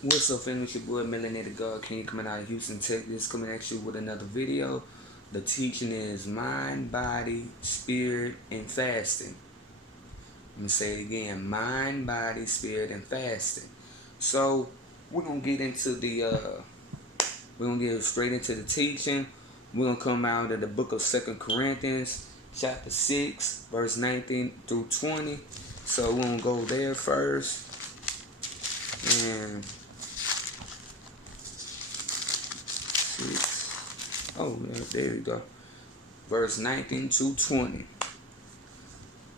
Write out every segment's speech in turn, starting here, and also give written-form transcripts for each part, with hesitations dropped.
What's up, family? It's your boy Melanated God King coming out of Houston, Texas, coming at you with another video. The teaching is mind, body, spirit, and fasting. Let me say it again: mind, body, spirit, and fasting. So we're gonna get into we're gonna get straight into the teaching. We're gonna come out of the book of 2 Corinthians, chapter 6, verse 19 through 20. So we're gonna go there first, and there you go. Verse 19 to 20.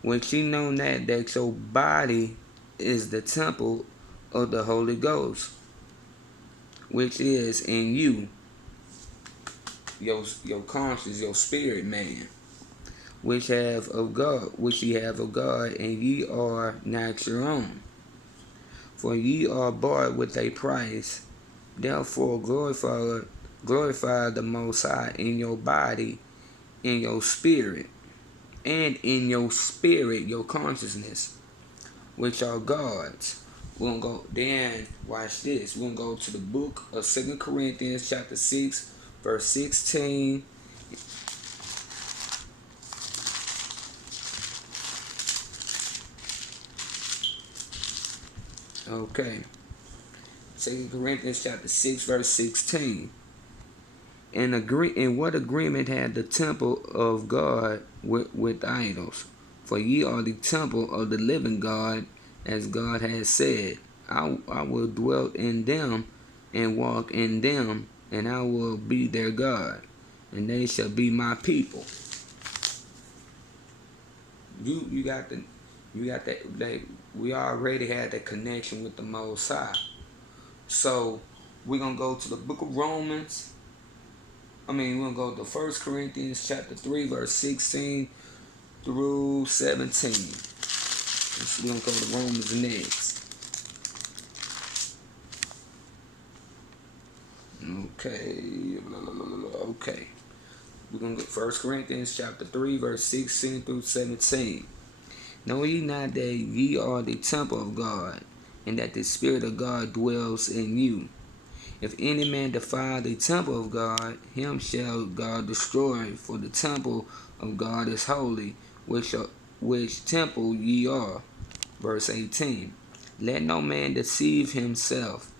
Which ye know that your body is the temple of the Holy Ghost, which is in you, your conscience, your spirit man, which ye have of God, and ye are not your own. For ye are bought with a price. Therefore glorify the Most High in your body, in your spirit, and in your spirit, your consciousness, which are God's. We're gonna go then. Watch this. We're gonna go to the book of 2 Corinthians, chapter 6, verse 16. Okay, 2 Corinthians, chapter 6, verse 16. And what agreement had the temple of God with idols? For ye are the temple of the living God, as God has said, I will dwell in them and walk in them, and I will be their God, and they shall be my people. You got that we already had that connection with the Most High. So we're gonna go to the book of Romans. We're gonna go to 1 Corinthians chapter 3, verse 16 through 17. So we're gonna go to Romans next. Okay. We're gonna go 1 Corinthians chapter 3, verse 16 through 17. Know ye not that ye are the temple of God, and that the Spirit of God dwells in you? If any man defile the temple of God, him shall God destroy, for the temple of God is holy, which temple ye are. Verse 18. Let no man deceive himself.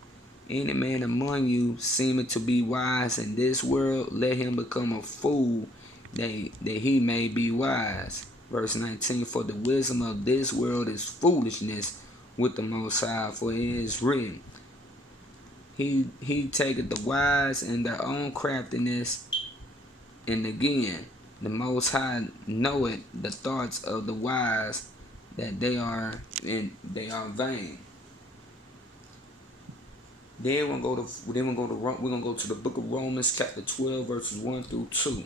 Any man among you seeming to be wise in this world, let him become a fool, that he may be wise. Verse 19. For the wisdom of this world is foolishness with the Most High, for it is written, He taketh the wise in their own craftiness. And again, the Most High knoweth the thoughts of the wise, that they are vain. Then we're gonna go to the book of Romans, chapter 12, verses 1 through 2.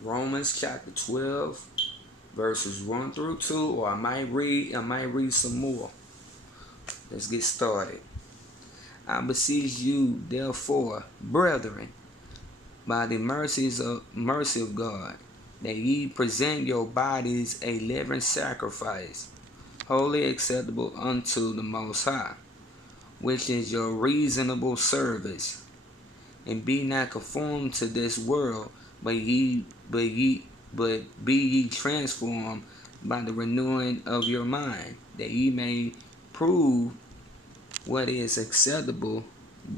Romans chapter 12, verses 1 through 2, or I might read some more. Let's get started. I beseech you, therefore, brethren, by the mercy of God, that ye present your bodies a living sacrifice, wholly acceptable unto the Most High, which is your reasonable service. And be not conformed to this world, but be ye transformed by the renewing of your mind, that ye may prove what is acceptable.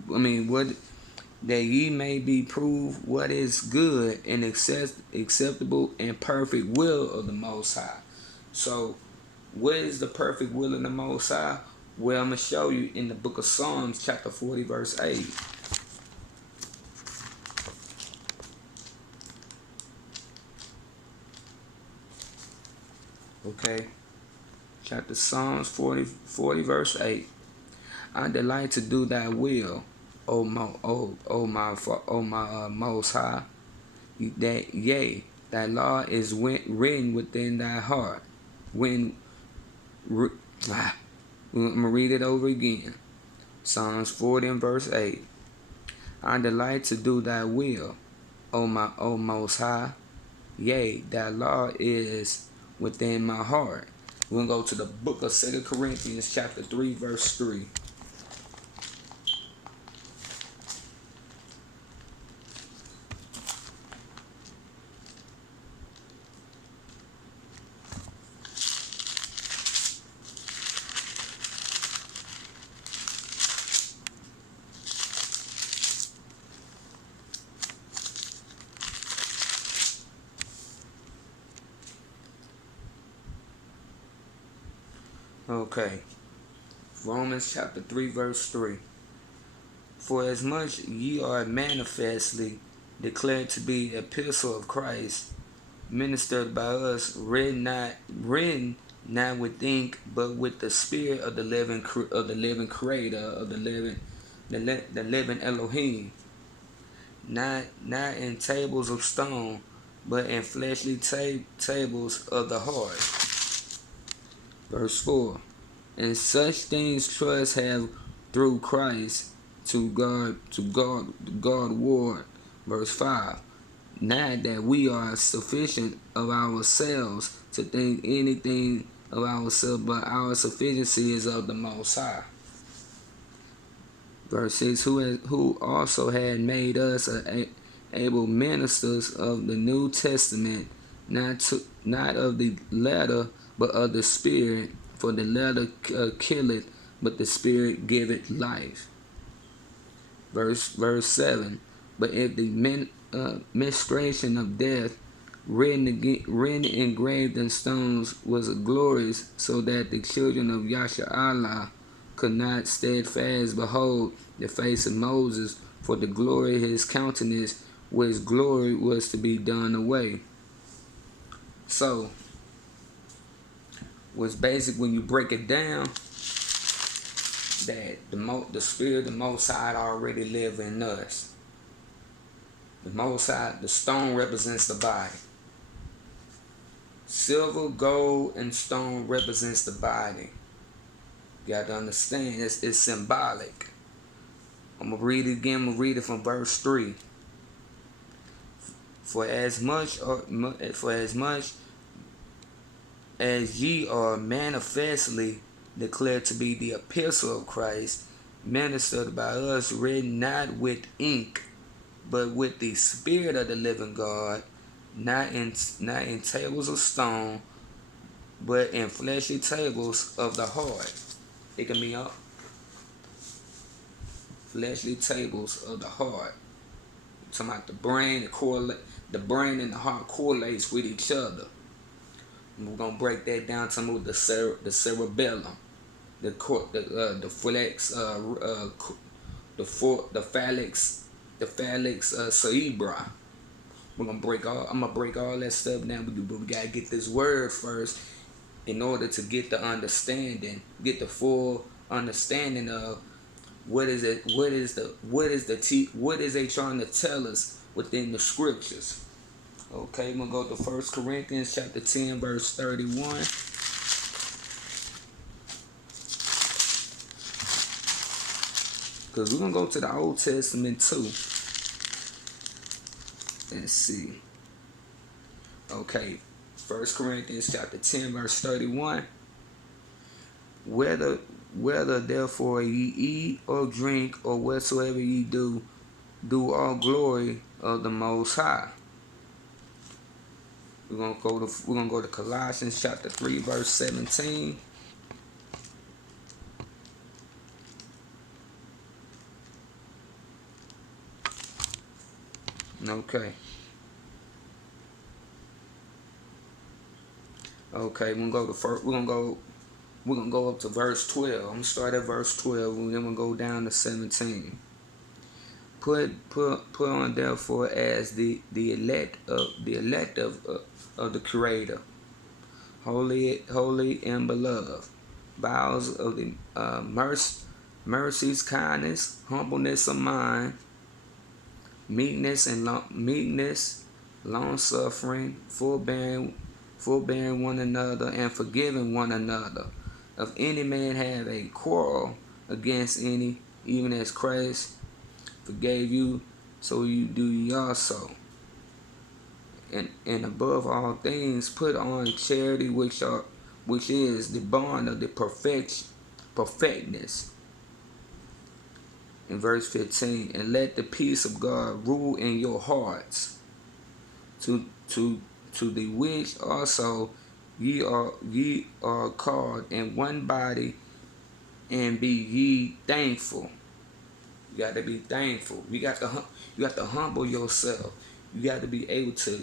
That ye may be proved what is good and acceptable and perfect will of the Most High. So, what is the perfect will of the Most High? Well, I'm going to show you in the book of Psalms, chapter 40, verse 8. Okay? Chapter Psalms 40, verse 8. I delight to do thy will, O my Most High. Thy law is written within thy heart. I'm going to read it over again. Psalms 40 and verse 8. I delight to do thy will, O Most High. Yea, thy law is within my heart. We're going to go to the book of 2 Corinthians chapter 3, verse 3. Okay. Romans chapter 3, verse 3. For as much ye are manifestly declared to be the epistle of Christ, ministered by us, written not with ink, but with the spirit of the living Creator of the living Elohim, not in tables of stone, but in fleshly tables of the heart. Verse 4. And such things trust have through Christ to God ward. Verse 5. Not that we are sufficient of ourselves to think anything of ourselves, but our sufficiency is of the Most High. Verse 6. Who also had made us able ministers of the New Testament, not of the letter, but of the Spirit. For the letter killeth, but the Spirit giveth life. Verse 7. But if the ministration of death, written engraved in stones, was glorious, so that the children of Yasha could not steadfast behold the face of Moses, for the glory of his countenance, which glory was to be done away. So, was basic when you break it down, that the Spirit of the Most High already live in us. The Most High, the stone represents the body. Silver, gold, and stone represents the body. You got to understand, it's symbolic. I'm going to read it again. I'm going to read it from verse 3. For as much as ye are manifestly declared to be the epistle of Christ, ministered by us, written not with ink, but with the Spirit of the living God, not in tables of stone, but in fleshly tables of the heart. It can be up. Fleshly tables of the heart. Talking about the brain, the brain and the heart correlates with each other. We're gonna break that down to move the cerebellum, the phalanx cerebra. I'm gonna break all that stuff down, but we gotta get this word first in order to get the understanding, get the full understanding of what is they trying to tell us within the scriptures. Okay, we're going to go to 1 Corinthians chapter 10, verse 31. Because we're going to go to the Old Testament too. Let's see. Okay, 1 Corinthians chapter 10, verse 31. Whether therefore ye eat or drink or whatsoever ye do all glory of the Most High. We're gonna go to Colossians chapter 3, verse 17. Okay. Okay, we're gonna go up to verse 12. I'm gonna start at verse 12, and then we'll go down to 17. Put on therefore as the elect of the Creator, holy and beloved, vows of the mercies, kindness, humbleness of mind, meekness, long suffering, forbearing one another, and forgiving one another. If any man have a quarrel against any, even as Christ forgave you, so you do ye also. And above all things, put on charity, which is the bond of the perfectness. In verse 15, and let the peace of God rule in your hearts, to the which also ye are called in one body, and be ye thankful. You got to be thankful. You got to humble yourself. You got to be able to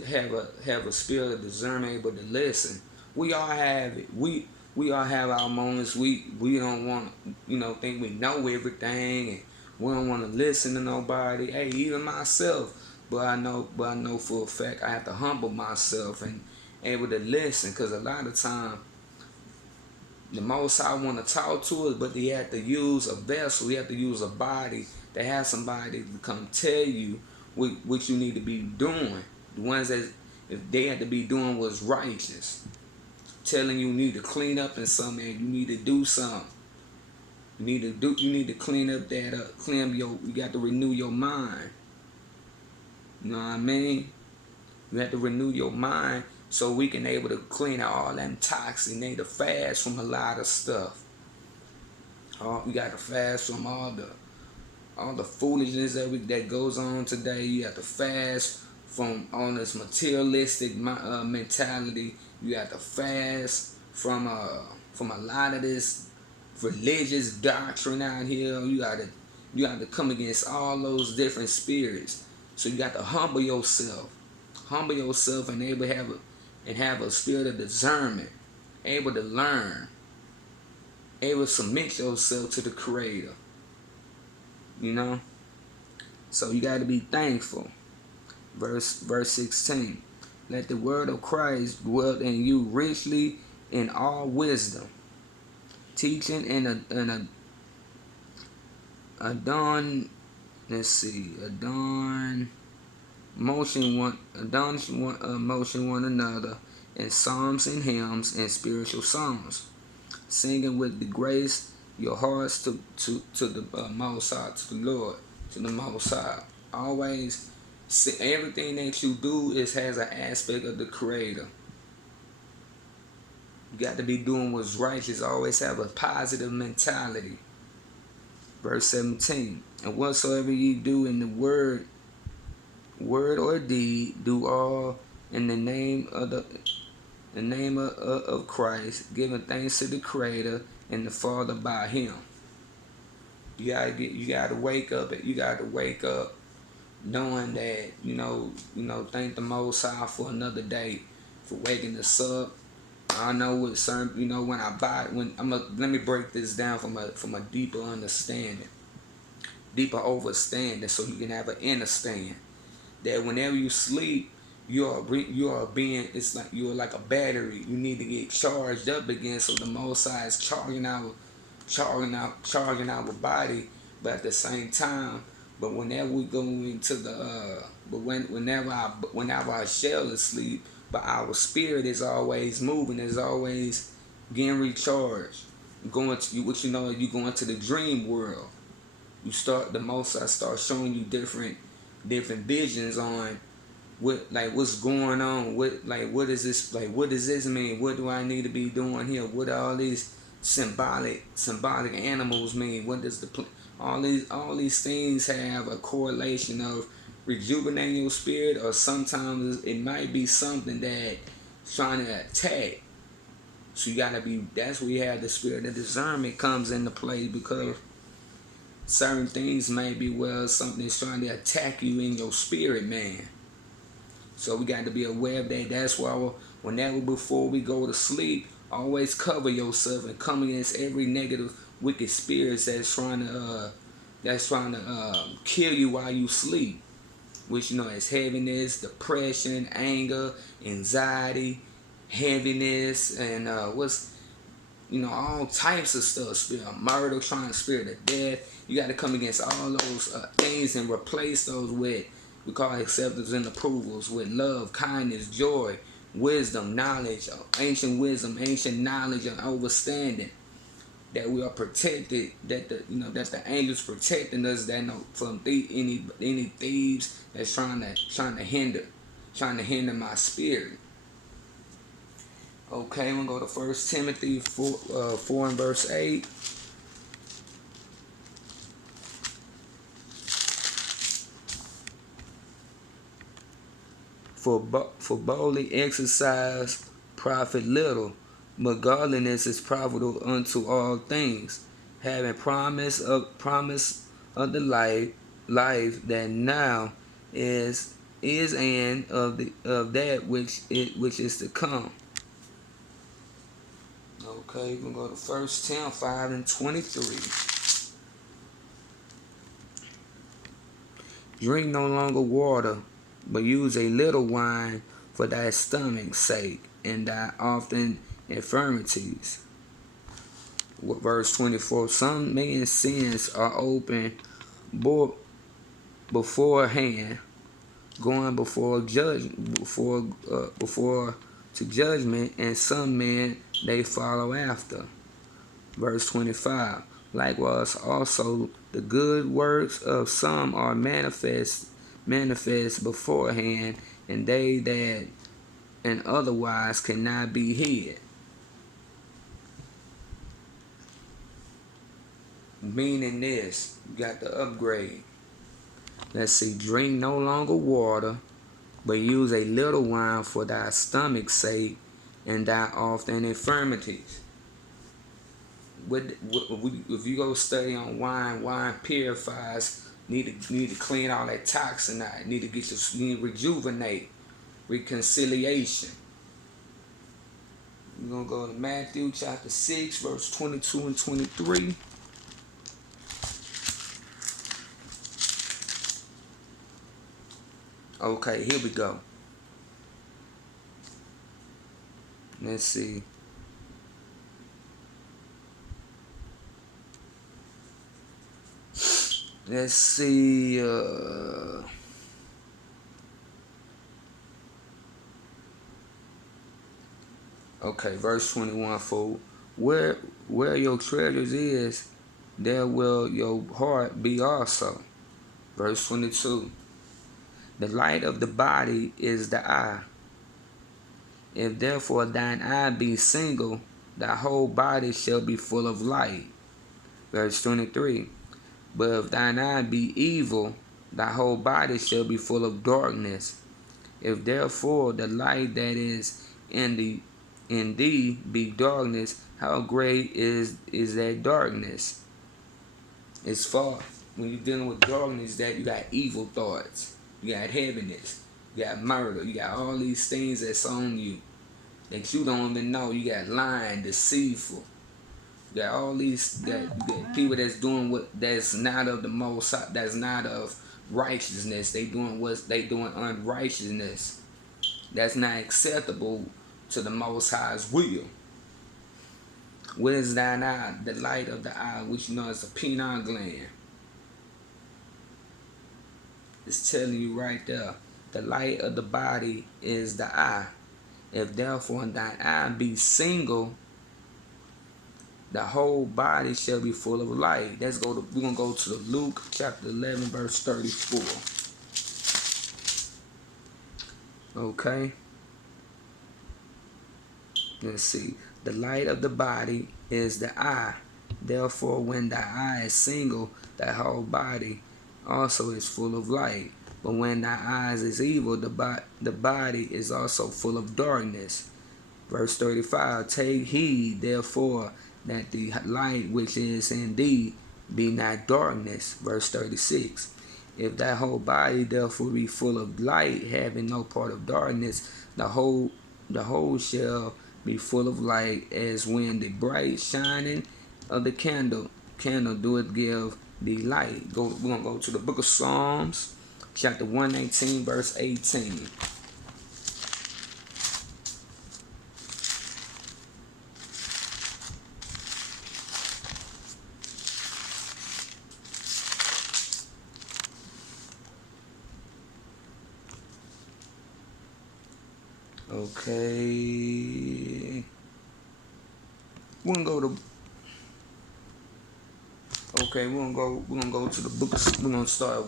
have a spirit of discernment, able to listen. We all have it. We all have our moments. We don't want to think we know everything, and we don't want to listen to nobody. Hey, even myself. But I know for a fact I have to humble myself and able to listen, because a lot of time the most I want to talk to us, but they have to use a vessel. You have to use a body. They have somebody to come tell you what you need to be doing. The ones that, if they had to be doing what's righteous, telling you need to clean up in something, and you need to do something. You need to clean up that you got to renew your mind. You know what I mean? You have to renew your mind so we can able to clean out all them toxins. You need to fast from a lot of stuff. We got to fast from all the foolishness that goes on today. You have to fast from all this materialistic mentality. You have to fast from a lot of this religious doctrine out here. You got to come against all those different spirits. So you got to humble yourself and able to have a spirit of discernment, able to learn, able to submit yourself to the Creator. So you got to be thankful. Verse 16. Let the word of Christ dwell in you richly in all wisdom, teaching and motion one another in psalms and hymns and spiritual songs, singing with the grace your hearts to the Most High, to the Lord, to the Most High. Always, everything that you do has an aspect of the Creator. You got to be doing what's righteous. Always have a positive mentality. Verse 17. And whatsoever ye do in the word or deed, do all in the name of Christ, giving thanks to the Creator and the Father by Him. You gotta wake up. You gotta wake up knowing that thank the Most High for another day, for waking us up. I know with certain, let me break this down from a deeper understanding, deeper overstanding, so you can have an understand that whenever you sleep, you are being, it's like you're like a battery. You need to get charged up again, so the Most High is charging our body, but at the same time. But whenever we go into whenever our shell is asleep, but our spirit is always moving, is always getting recharged. You go into the dream world. The Most High start showing you different visions on what's going on. What does this mean? What do I need to be doing here? What all these symbolic animals mean? What does all these things have a correlation of rejuvenating your spirit, or sometimes it might be something that trying to attack. So you gotta be. That's where you have the spirit of discernment comes into play, because certain things may be something's trying to attack you in your spirit, man. So we got to be aware of that. That's why before we go to sleep, always cover yourself and come against every negative, wicked spirits that's trying to kill you while you sleep. Which is heaviness, depression, anger, anxiety, heaviness, and all types of stuff. Spirit of murder, spirit of death. You got to come against all those things and replace those with, we call it acceptance and approvals, with love, kindness, joy, wisdom, knowledge, ancient wisdom, ancient knowledge, and understanding. that we are protected, that that's the angels protecting us, that from any thieves that's trying to hinder my spirit. Okay, we're gonna go to 1 Timothy 4 and verse 8. For boldly exercise profit little, but godliness is profitable unto all things, having promise of the life that now is and of that which is to come. Okay, we're gonna go to 1 Tim 5 and 23. Drink no longer water, but use a little wine for thy stomach's sake and thy often infirmities. Verse 24. Some men's sins are open beforehand, going before to judgment, and some men they follow after. Verse 25. Likewise also the good works of some are manifest beforehand, and they that and otherwise cannot be hid. Meaning this, you got the upgrade. Let's see, drink no longer water, but use a little wine for thy stomach's sake and thy often infirmities. If you go study on wine purifies. Need to clean all that toxin out. Need to rejuvenate, reconciliation. We're gonna go to Matthew chapter 6, verse 22 and 23. Okay, here we go. Let's see. Let's see. Okay, verse 21. For where your treasures is, there will your heart be also. Verse 22. The light of the body is the eye. If therefore thine eye be single, thy whole body shall be full of light. Verse 23. But if thine eye be evil, thy whole body shall be full of darkness. If therefore the light that is in thee be darkness, how great is that darkness? It's far. When you're dealing with darkness, that you got evil thoughts, you got heaviness, you got murder, you got all these things that's on you that you don't even know. You got lying, deceitful. You got all these you got people that's doing that's not of the most, that's not of righteousness. They doing unrighteousness. That's not acceptable to the Most High's will. What is thine eye? The light of the eye, which you know is the pineal gland. It's telling you right there. The light of the body is the eye. If therefore thine eye be single, the whole body shall be full of light. We're gonna go to Luke chapter 11, verse 34. Okay. Let's see. The light of the body is the eye. Therefore, when thy eye is single, thy whole body also is full of light. But when thy eyes is evil, the body is also full of darkness. Verse 35. Take heed, therefore, that the light which is in thee be not darkness. Verse 36. If thy whole body therefore be full of light, having no part of darkness, the whole shall be full of light, as when the bright shining of the candle doeth give thee light. We're gonna go to the book of Psalms, chapter 119, verse 18. Okay. We're gonna go to Okay, we're gonna go to the book. We're gonna start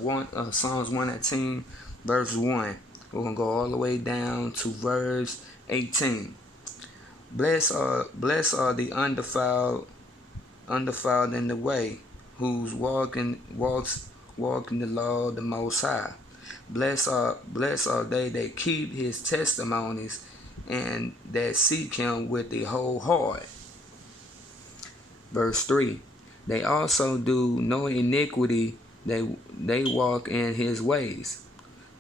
Psalms 119, verse 1. We're gonna go all the way down to verse 18. Blessed are the undefiled in the way, whose walk in the law of the Most High. Blessed are they that keep his testimonies and that seek him with the whole heart. Verse 3. They also do no iniquity, they walk in his ways.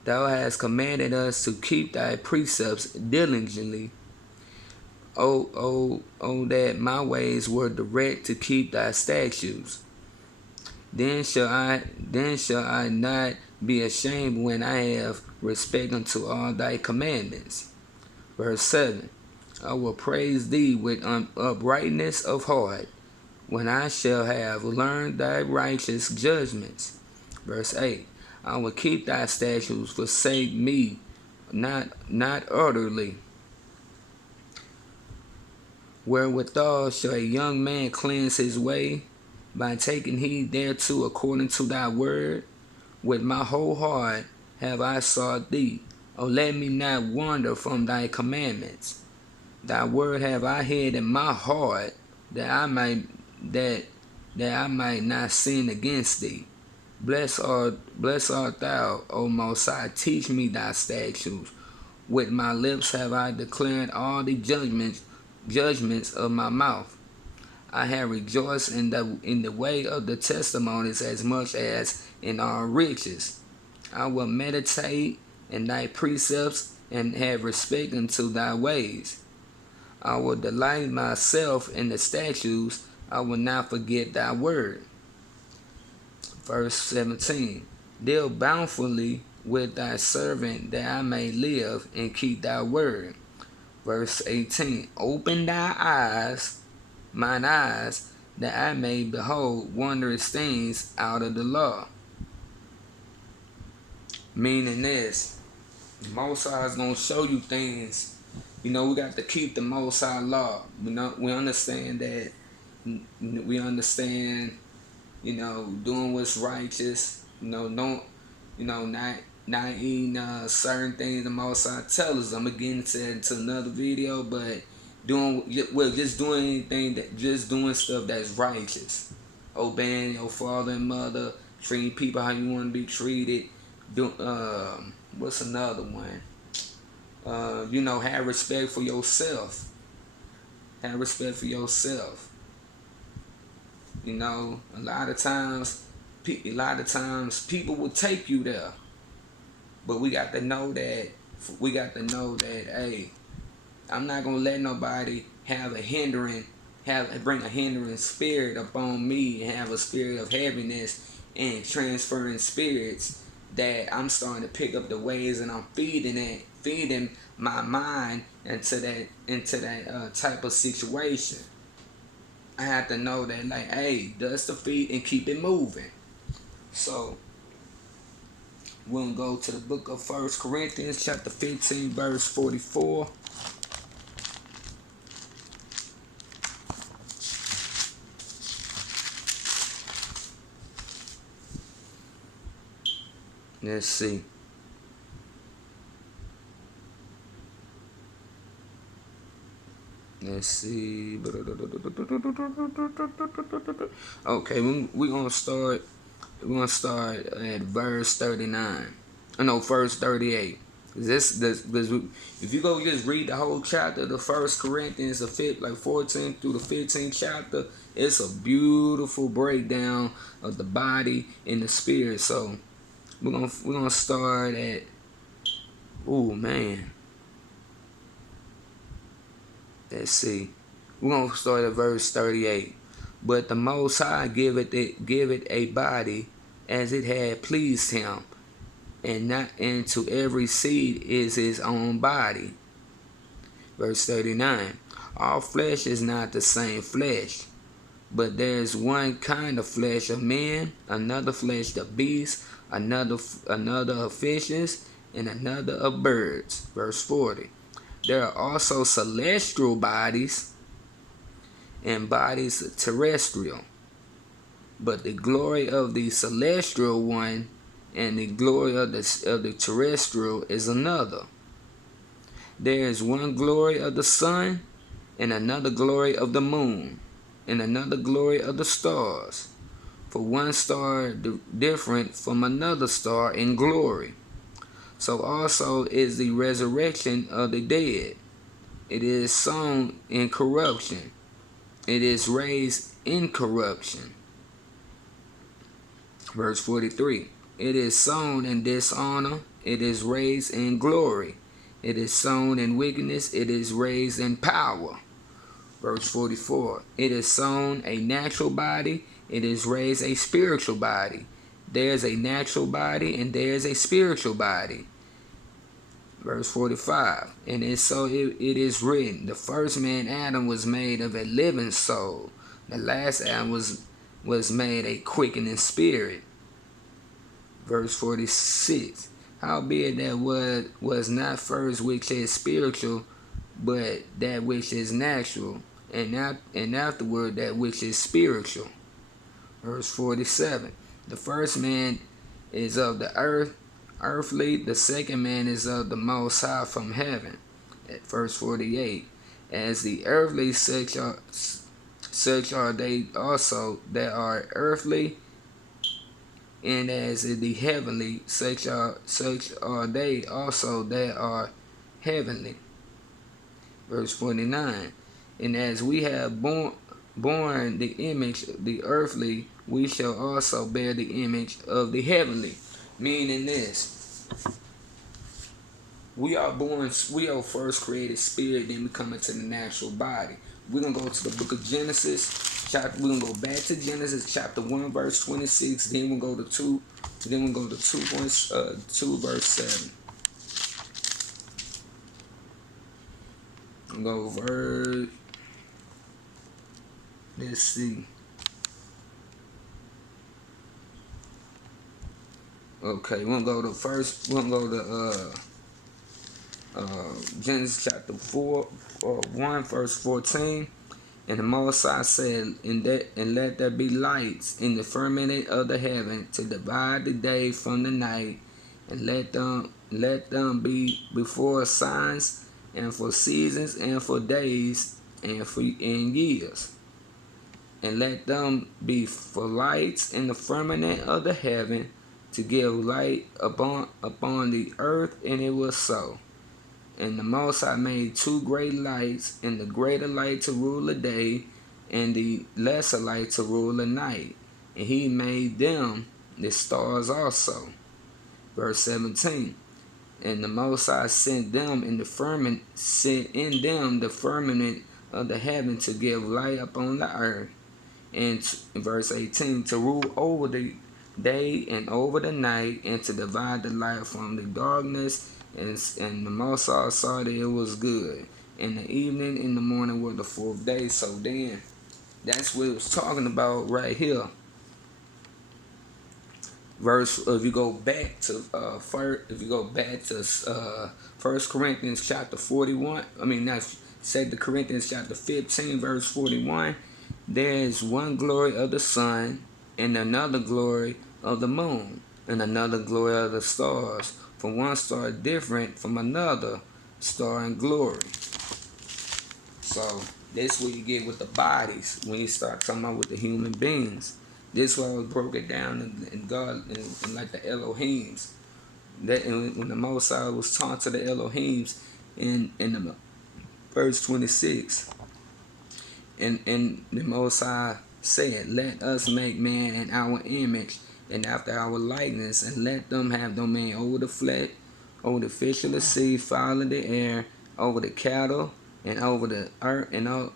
Thou hast commanded us to keep thy precepts diligently. Oh, that my ways were direct to keep thy statutes. Then shall I not be ashamed when I have respect unto all thy commandments. Verse 7. I will praise thee with uprightness of heart, when I shall have learned thy righteous judgments. Verse 8. I will keep thy statutes, forsake me not utterly. Wherewithal shall a young man cleanse his way? By taking heed thereto according to thy word. With my whole heart have I sought thee. O let me not wander from thy commandments. Thy word have I hid in my heart, that I might not sin against thee. Blessed art thou, O Most High. Teach me thy statutes. With my lips have I declared all the judgments of my mouth. I have rejoiced in the way of the testimonies as much as in all riches. I will meditate in thy precepts and have respect unto thy ways. I will delight myself in the statutes. I will not forget thy word. Verse 17. Deal bountifully with thy servant, that I may live and keep thy word. Verse 18. Open thy eyes, mine eyes, that I may behold wondrous things out of the law. Meaning this, the Most High is going to show you things. We got to keep the Most High law. We understand that. We understand, doing what's righteous. Not eating certain things the Most High tells us. I'm gonna get into another video, but just doing stuff that's righteous, obeying your father and mother, treating people how you want to be treated. What's another one? Have respect for yourself. Have respect for yourself. A lot of times people will take you there, but we got to know that. Hey, I'm not gonna let nobody bring a hindering spirit upon me, and have a spirit of heaviness and transferring spirits, that I'm starting to pick up the ways, and I'm feeding my mind into that type of situation. I have to know that, like, hey, dust the feet and keep it moving. So we're gonna go to the book of 1 Corinthians, chapter 15, verse 44. Let's see. Okay, we're gonna start at verse 39. No, verse 38. This if you go just read the whole chapter, the 1 Corinthians, like 14 through the 15th chapter, it's a beautiful breakdown of the body and the spirit. So we're gonna start at, oh man. Let's see. We're gonna start at verse 38. But the Most High giveth a body as it had pleased him, and to every seed is his own body. Verse 39. All flesh is not the same flesh, but there is one kind of flesh of men, another flesh of beasts, another of fishes, and another of birds. Verse 40. There are also celestial bodies and bodies terrestrial. But the glory of the celestial one and the glory of the terrestrial is another. There is one glory of the sun, and another glory of the moon, and another glory of the stars. For one star different from another star in glory. So also is the resurrection of the dead. It is sown in corruption. It is raised in corruption. Verse 43. It is sown in dishonor. It is raised in glory. It is sown in wickedness. It is raised in power. Verse 44. It is sown a natural body. It is raised a spiritual body. There's a natural body and there's a spiritual body. Verse 45. And so it is written, the first man Adam was made of a living soul. The last Adam was made a quickening spirit. Verse 46. Howbeit that was not first which is spiritual, but that which is natural, and afterward that which is spiritual. Verse 47. The first man is of the earth, earthly. The second man is of the Most High from heaven. At verse 48. As the earthly such are they also that are earthly, and as the heavenly such are they also that are heavenly. Verse 49. And as we have borne the image of the earthly, we shall also bear the image of the heavenly. Meaning this, we are first created spirit, then we come into the natural body. We're going to go to the book of Genesis. We're going to go back to Genesis chapter 1 verse 26. Then we'll go to 2. Then we'll go to 2 verse 7. We'll go verse. Let's see. Okay, we're gonna go to first. We're gonna go to Genesis chapter 1 verse 14. And the Most High said, and let there be lights in the firmament of the heaven to divide the day from the night, and let them be before signs, and for seasons, and for days, and for years. And let them be for lights in the firmament of the heaven to give light upon the earth, and it was so. And the Most High made two great lights, and the greater light to rule the day, and the lesser light to rule the night. And he made them the stars also. Verse 17. And the Most High sent in them the firmament of the heaven to give light upon the earth. And verse 18, to rule over the day and over the night, and to divide the light from the darkness. And the Most High saw that it was good. And the evening and the morning were the fourth day. So then, that's what it was talking about right here. Verse, if you go back to First Corinthians chapter 41, that's 2 Corinthians chapter 15, verse 41. There is one glory of the sun, and another glory of the moon, and another glory of the stars. For one star different from another star in glory. So this what you get with the bodies when you start talking about with the human beings. This why I was broken down in God and like the Elohims. That when the Most High was talking to the Elohims in the verse 26. And the Most High said, let us make man in our image and after our likeness, and let them have domain over the flesh, over the fish of the sea, fowl of the air, over the cattle, and over the earth, and all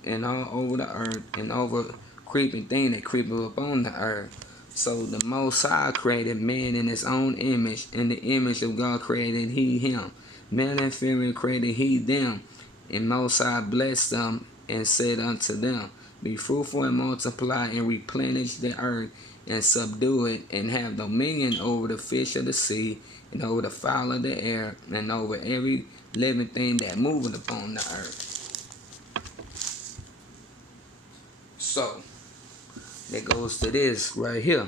over the earth, and over creeping thing that creepeth upon the earth. So the Most High created man in his own image. In the image of God created he him. Male and female created he them. And Most High blessed them and said unto them, be fruitful and multiply and replenish the earth and subdue it, and have dominion over the fish of the sea, and over the fowl of the air, and over every living thing that moveth upon the earth. So that goes to this right here.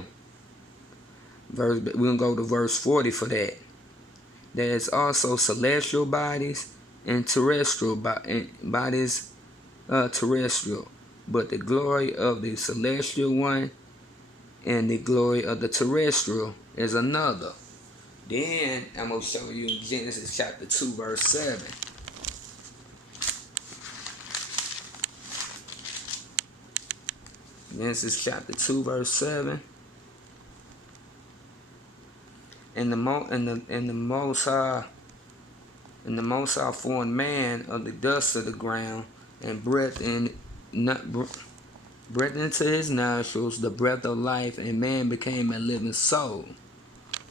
We're going to go to verse 40 for that. There's also celestial bodies and terrestrial bodies, terrestrial. But the glory of the celestial one and the glory of the terrestrial is another. Then I'm going to show you in Genesis chapter 2, verse 7. Genesis chapter 2, verse 7. And the Most High formed man of the dust of the ground, and breathed into his nostrils the breath of life, and man became a living soul.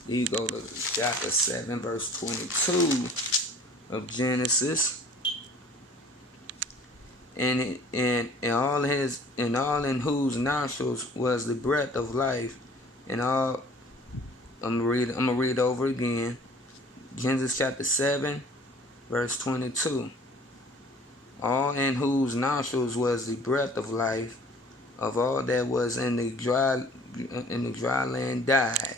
Then you go to chapter 7, verse 22 of Genesis. And all in whose nostrils was the breath of life, and all. I'm gonna read over again. Genesis chapter 7, verse 22. All in whose nostrils was the breath of life, of all that was in the dry land died.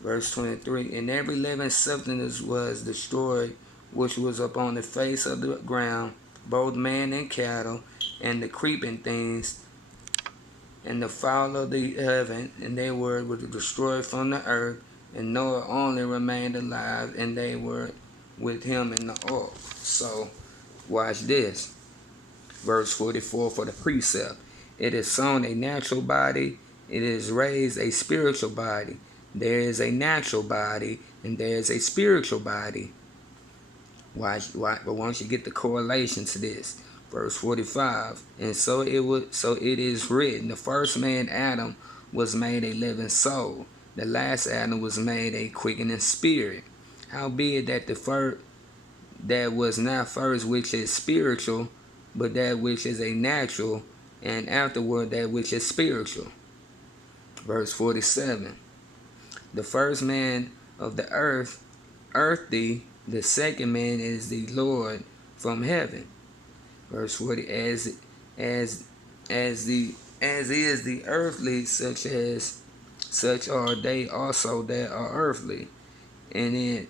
Verse 23. And every living substance was destroyed, which was upon the face of the ground, both man and cattle, and the creeping things, and the fowl of the heaven, and they were destroyed from the earth, and Noah only remained alive, and they were with him in the ark. So, watch this. Verse 44 for the precept. It is sown a natural body, it is raised a spiritual body. There is a natural body, and there is a spiritual body. But once you get the correlation to this, verse 45, and so it is written, the first man Adam was made a living soul, the last Adam was made a quickening spirit. Howbeit that that was not first which is spiritual, but that which is a natural, and afterward that which is spiritual. Verse 47, the first man of the earth, earthly, the second man is the Lord from heaven. Verse 40, as is the earthly, such are they also that are earthly, and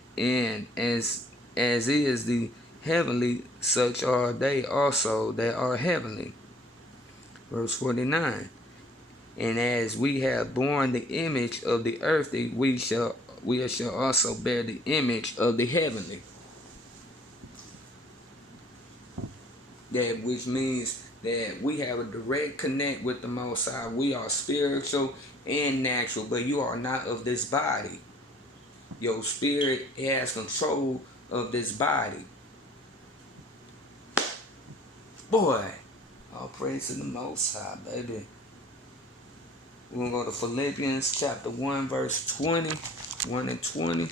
as is the heavenly, such are they also that are heavenly. Verse 49, and as we have borne the image of the earthly, we shall also bear the image of the heavenly. That which means that we have a direct connect with the Most High. We are spiritual and natural, but you are not of this body. Your spirit has control of this body. Boy, all praise to the Most High, baby. We're going to go to Philippians chapter 1, verse 20. 1 and 20.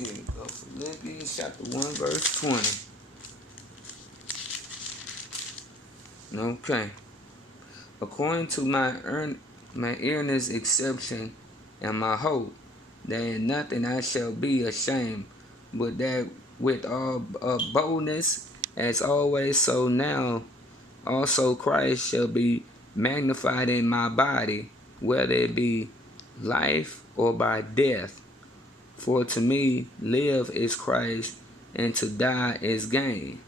Here we go. Philippians chapter 1, verse 20. Okay. According to my earnest exception and my hope, that in nothing I shall be ashamed, but that with all boldness, as always, so now also Christ shall be magnified in my body, whether it be life or by death. For to me, live is Christ, and to die is gain.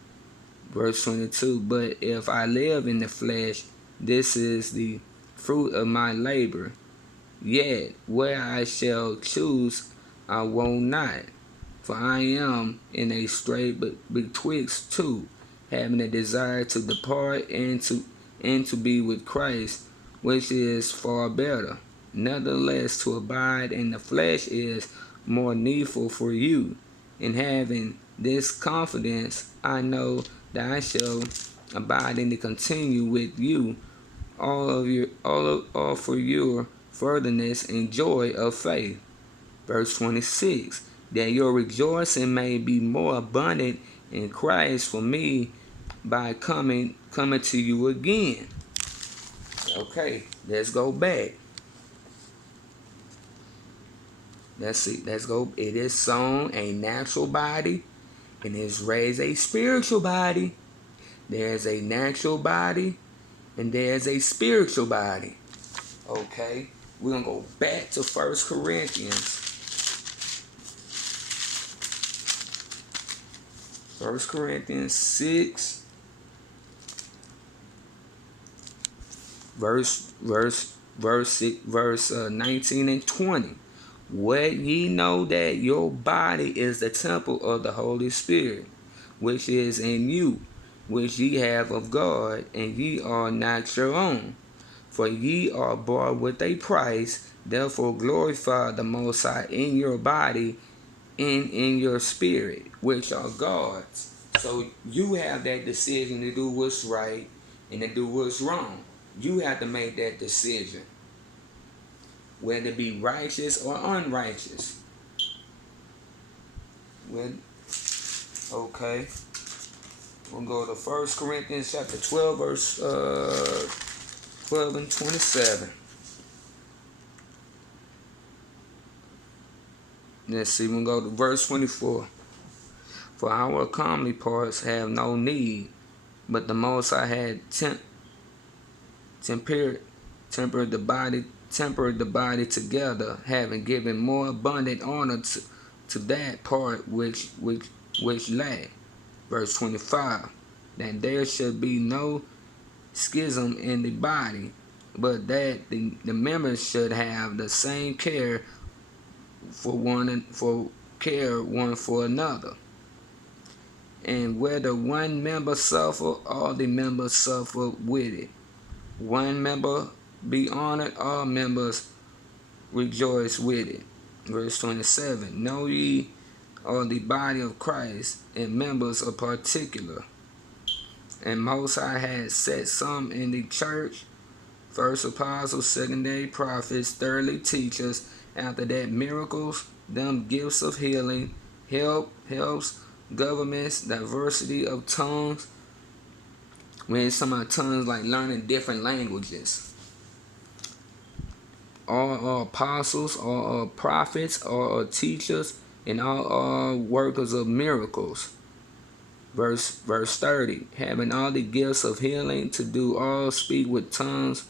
Verse 22, but if I live in the flesh, this is the fruit of my labor. Yet where I shall choose, I won't not. For I am in a strait betwixt two, having a desire to depart and to be with Christ, which is far better. Nevertheless, to abide in the flesh is more needful for you. And having this confidence, I know that I shall abiding to continue with you all for your furtherance and joy of faith. Verse 26, that your rejoicing may be more abundant in Christ for me by coming to you again. Okay, let's go back. Let's see. Let's go. It is sown a natural body and is raised a spiritual body. There's a natural body and there's a spiritual body. Okay, we're gonna go back to 1 Corinthians. 1 Corinthians 6, verse 19 and 20. What ye know that your body is the temple of the Holy Spirit, which is in you, which ye have of God, and ye are not your own. For ye are bought with a price, therefore glorify the Most High in your body and in your spirit, which are God's. So you have that decision to do what's right and to do what's wrong. You have to make that decision, whether it be righteous or unrighteous. Okay. We'll go to 1 Corinthians chapter 12, verse 12 and 27. Let's see, we'll go to verse 24. For our comely parts have no need, but the Most High had tempered the body together, having given more abundant honor to that part which lacked. Verse 25. That there should be no schism in the body, but that the members should have the same care one for another. And whether one member suffer, all the members suffer with it. One member be honored, all members rejoice with it. Verse 27. Know ye are the body of Christ, and members are particular. And Most High had set some in the church, first apostles, secondary prophets, thirdly teachers, after that miracles, them gifts of healing, helps, governments, diversity of tongues. When it's some of tongues, like learning different languages. All are apostles, all are prophets, all are teachers, and all are workers of miracles. Verse 30. Having all the gifts of healing, to do all, speak with tongues,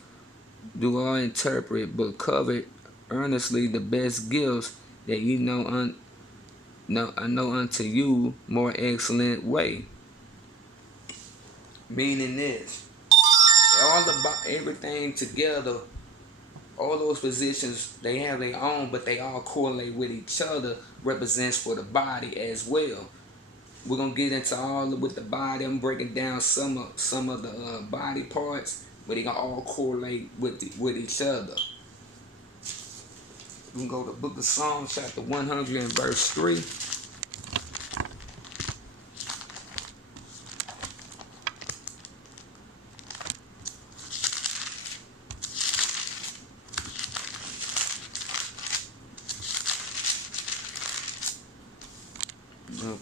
do all interpret, but covet earnestly the best gifts, that ye know unto you more excellent way. Meaning this, everything together, all those positions, they have their own, but they all correlate with each other, represents for the body as well. We're gonna get into all with the body. I'm breaking down some of the body parts, but they gonna all correlate with each other. We can go to the Book of Psalms, chapter 100 and verse 3.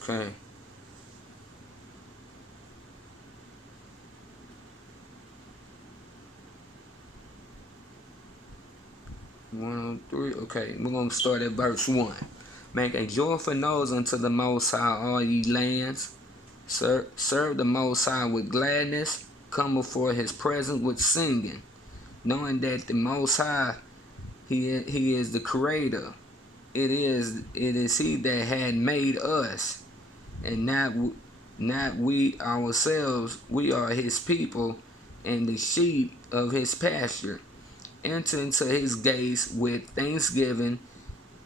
Okay. One, three. Okay, we're gonna start at verse 1. Make a joyful noise unto the Most High, all ye lands. Serve the Most High with gladness. Come before His presence with singing, knowing that the Most High, He is the Creator. It is He that had made us, and not we ourselves. We are His people, and the sheep of His pasture. Enter into His gates with thanksgiving,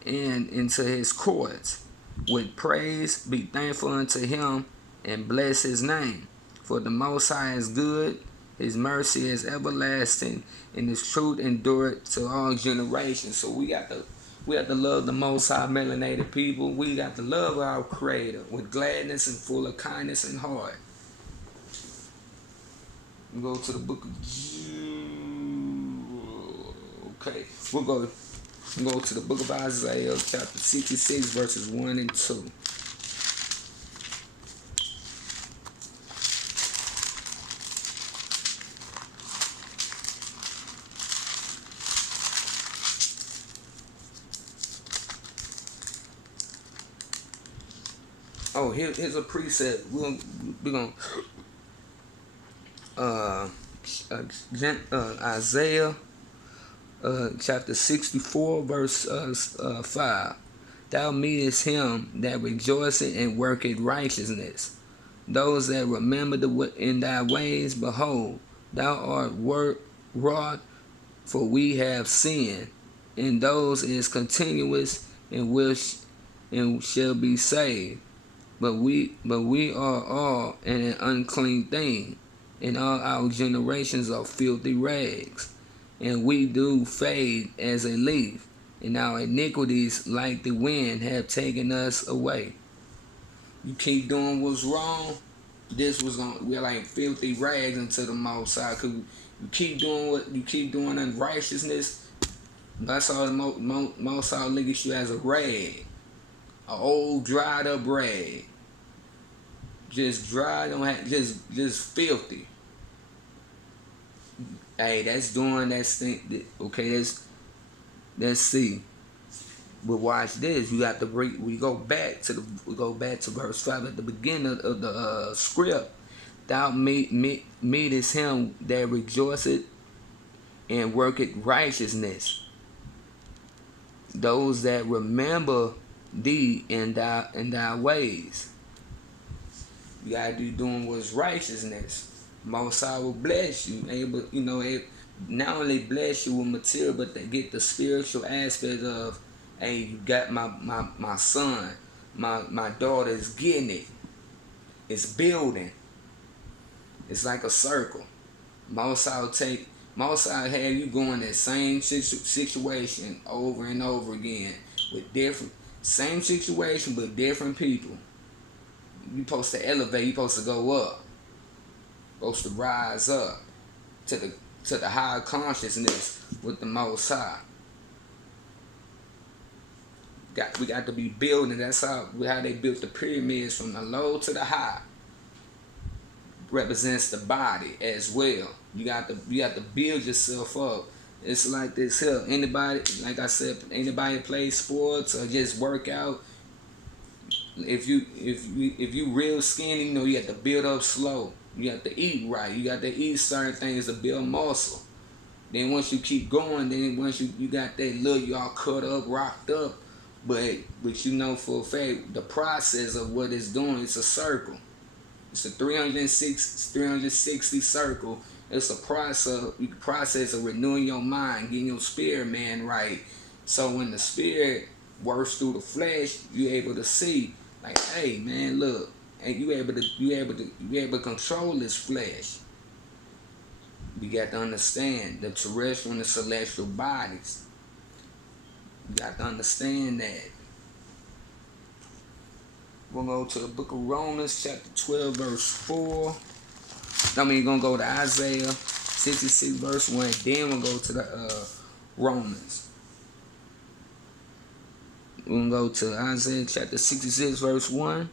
and into His courts with praise. Be thankful unto Him, and bless His name. For the Most High is good, His mercy is everlasting, and His truth endureth to all generations. So we have to love the Most High, melanated people. We got to love our Creator with gladness and full of kindness and heart. We go to the book of Jude. Okay, we'll go to the book of Isaiah, chapter 66, verses 1 and 2. Oh, here's a precept. We're gonna uh, Isaiah chapter 64, verse 5. Thou meetest him that rejoiceth and worketh righteousness. Those that remember in thy ways, behold, thou art wrought, for we have sinned. And those is continuous and shall be saved. But we are all an unclean thing, and all our generations are filthy rags. And we do fade as a leaf, and our iniquities like the wind have taken us away. You keep doing what's wrong, we're like filthy rags into the Most High. Cause you keep doing unrighteousness. That's all the Most High look at you as a rag, an old dried up rag, just dry, don't have, just filthy. Hey, that's doing that thing. Okay, let's see. But watch this. You got to we go back to verse 5 at the beginning of the script. Thou meetest him that rejoiceth and worketh righteousness. Those that remember thee in thy ways. You gotta be doing what's righteousness. Most High will bless you. Not only bless you with material, but they get the spiritual aspect of, hey, you got my son, my daughter is getting it. It's building. It's like a circle. Most High have you going that same situation over and over again with same situation but different people. You supposed to elevate. You supposed to go up. Supposed to rise up to the higher consciousness with the Most High. We got to be building. That's how they built the pyramids from the low to the high. Represents the body as well. You got to build yourself up. It's like this here. Anybody, like I said, anybody play sports or just work out. If you real skinny, you have to build up slow. You have to eat right. You got to eat certain things to build muscle. Then once you keep going, then once you got that look, you all cut up, rocked up. But for a fact, the process of what it's doing, it's a circle. It's a 360 circle. It's a process of renewing your mind, getting your spirit man right. So when the spirit works through the flesh, you're able to see, like, hey man, look, and you able to control this flesh. You got to understand the terrestrial and the celestial bodies. You got to understand that. We're going to go to the book of Romans, chapter 12, verse 4. We're going to go to Isaiah 66, verse 1. Then we'll go to the Romans. We're going to go to Isaiah chapter 66, verse 1.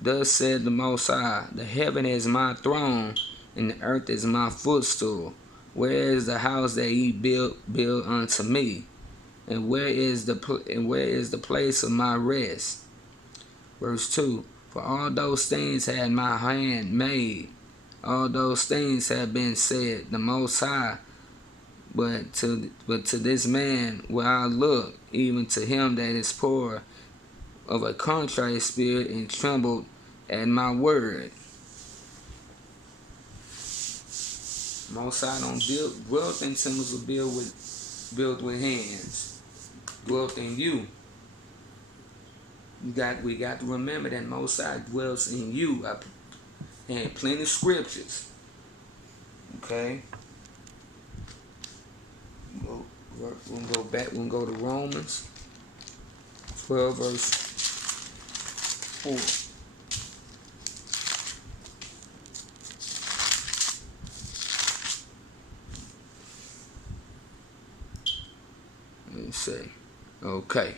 Thus said the Most High, the heaven is my throne, and the earth is my footstool. Where is the house that ye built unto me? And where is the place of my rest? Verse 2. For all those things had my hand made. All those things have been said, the Most High. But to this man will I look, even to him that is poor of a contrite spirit and trembled at my word. Most High don't build wealth in temples of built with hands. Wealth in you. We got to remember that Most High dwells in you. And plenty of scriptures. Okay. We'll go back. We'll go to Romans 12, verse 4. me see. Okay.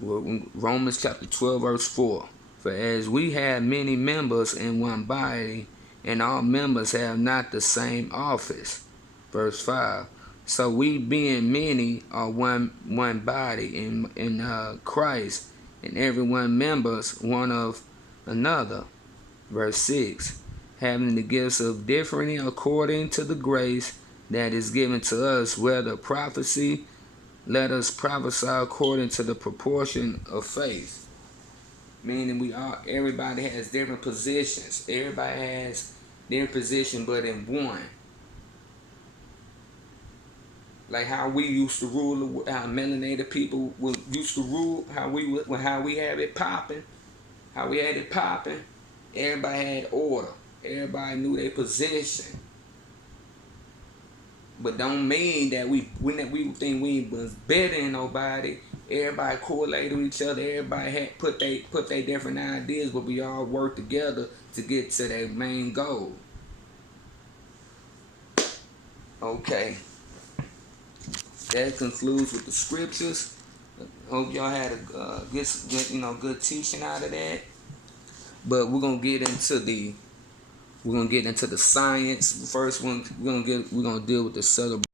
Romans chapter 12, verse 4. For as we have many members in one body, and all members have not the same office. Verse 5. So we being many are one body in Christ, and every one members one of another. Verse 6. Having the gifts of differing according to the grace that is given to us, whether prophecy, let us prophesy according to the proportion of faith. Meaning everybody has different positions. Everybody has their position, but in one. Like how we used to rule, how melanated people used to rule, how we have it popping, how we had it popping. Everybody had order. Everybody knew their position. But don't mean that we think we was better than nobody. Everybody correlated with each other. Everybody had put their different ideas, but we all worked together to get to that main goal. Okay. That concludes with the scriptures. Hope y'all had a good teaching out of that. But we're gonna get into the science. First one we're gonna deal with the celebration.